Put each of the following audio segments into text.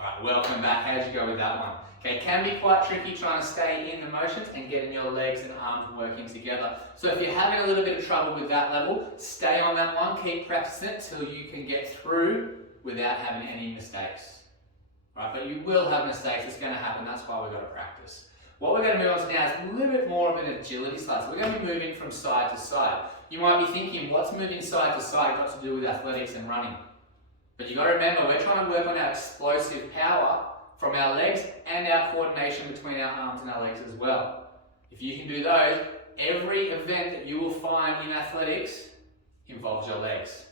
Alright, welcome back. How'd you go with that one? Okay, it can be quite tricky trying to stay in the motions and getting your legs and arms working together. So if you're having a little bit of trouble with that level, stay on that one, keep practicing it till you can get through without having any mistakes. Right, but you will have mistakes, it's going to happen, that's why we've got to practice. What we're going to move on to now is a little bit more of an agility slide. So we're going to be moving from side to side. You might be thinking, what's moving side to side got to do with athletics and running? But you've got to remember, we're trying to work on our explosive power from our legs and our coordination between our arms and our legs as well. If you can do those, every event that you will find in athletics involves your legs.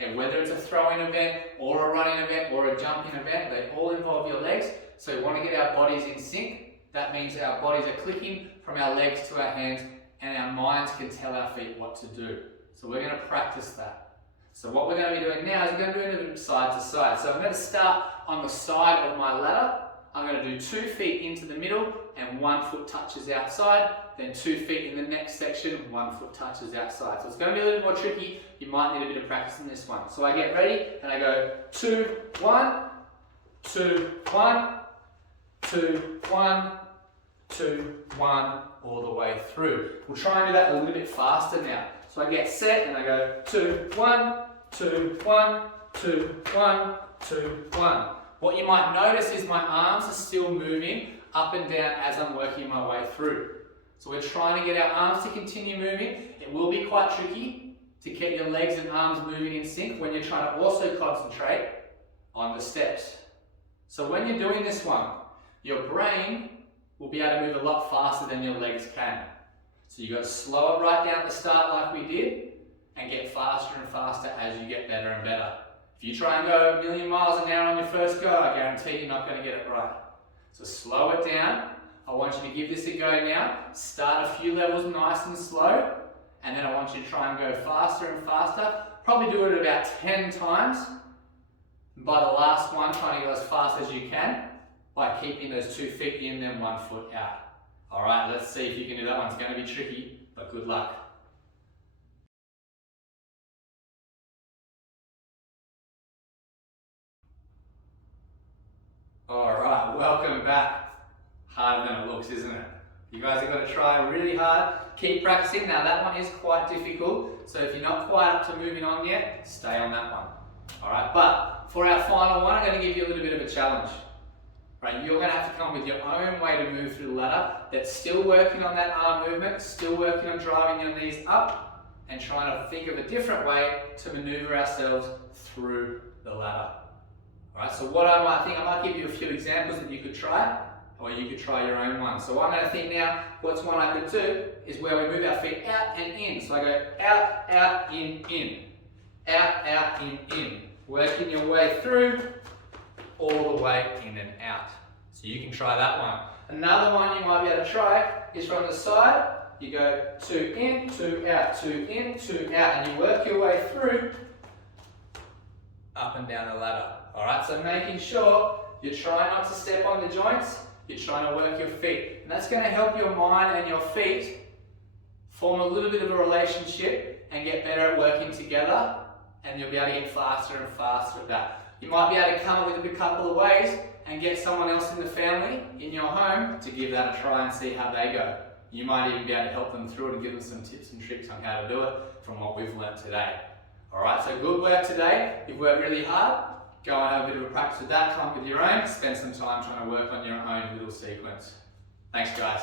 Okay, whether it's a throwing event or a running event or a jumping event, they all involve your legs. So we want to get our bodies in sync. That means our bodies are clicking from our legs to our hands and our minds can tell our feet what to do. So we're going to practice that. So what we're going to be doing now is we're going to be doing side to side. So I'm going to start on the side of my ladder. I'm going to do 2 feet into the middle and 1 foot touches outside. Then 2 feet in the next section, 1 foot touches outside. So it's going to be a little more tricky. You might need a bit of practice in this one. So I get ready and I go 2, 1, 2, 1, 2, 1, 2, 1, all the way through. We'll try and do that a little bit faster now. So I get set and I go 2, 1, 2, 1, 2, 1, 2, 1. What you might notice is my arms are still moving up and down as I'm working my way through. So we're trying to get our arms to continue moving. It will be quite tricky to get your legs and arms moving in sync when you're trying to also concentrate on the steps. So when you're doing this one, your brain will be able to move a lot faster than your legs can. So you've got to slow it right down at the start like we did and get faster and faster as you get better and better. If you try and go 1,000,000 miles an hour on your first go, I guarantee you're not going to get it right. So slow it down. I want you to give this a go now. Start a few levels nice and slow, and then I want you to try and go faster and faster. Probably do it about 10 times. And by the last one, try to go as fast as you can by keeping those 2 feet in and 1 foot out. Alright, let's see if you can do that one. It's going to be tricky, but good luck. Alright, welcome back. Harder than it looks, isn't it? You guys are going to try really hard. Keep practicing. Now that one is quite difficult, so if you're not quite up to moving on yet, stay on that one. Alright, but for our final one, I'm going to give you a little bit of a challenge. Right, you're going to have to come up with your own way to move through the ladder that's still working on that arm movement, still working on driving your knees up, and trying to think of a different way to maneuver ourselves through the ladder. Alright, so what I might give you a few examples that you could try, or you could try your own one. So what I'm going to think now, what's one I could do, is where we move our feet out and in. So I go out, out, in. Out, out, in. Working your way through, all the way in and out. So you can try that one. Another one you might be able to try is from the side. You go 2 in, 2 out, 2 in, 2 out, and you work your way through up and down the ladder. Alright, so making sure you're trying not to step on the joints, you're trying to work your feet. And that's going to help your mind and your feet form a little bit of a relationship and get better at working together, and you'll be able to get faster and faster at that. You might be able to come up with a couple of ways and get someone else in the family, in your home, to give that a try and see how they go. You might even be able to help them through it and give them some tips and tricks on how to do it from what we've learnt today. Alright, so good work today. You've worked really hard. Go and have a bit of a practice with that, come up with your own, spend some time trying to work on your own little sequence. Thanks guys.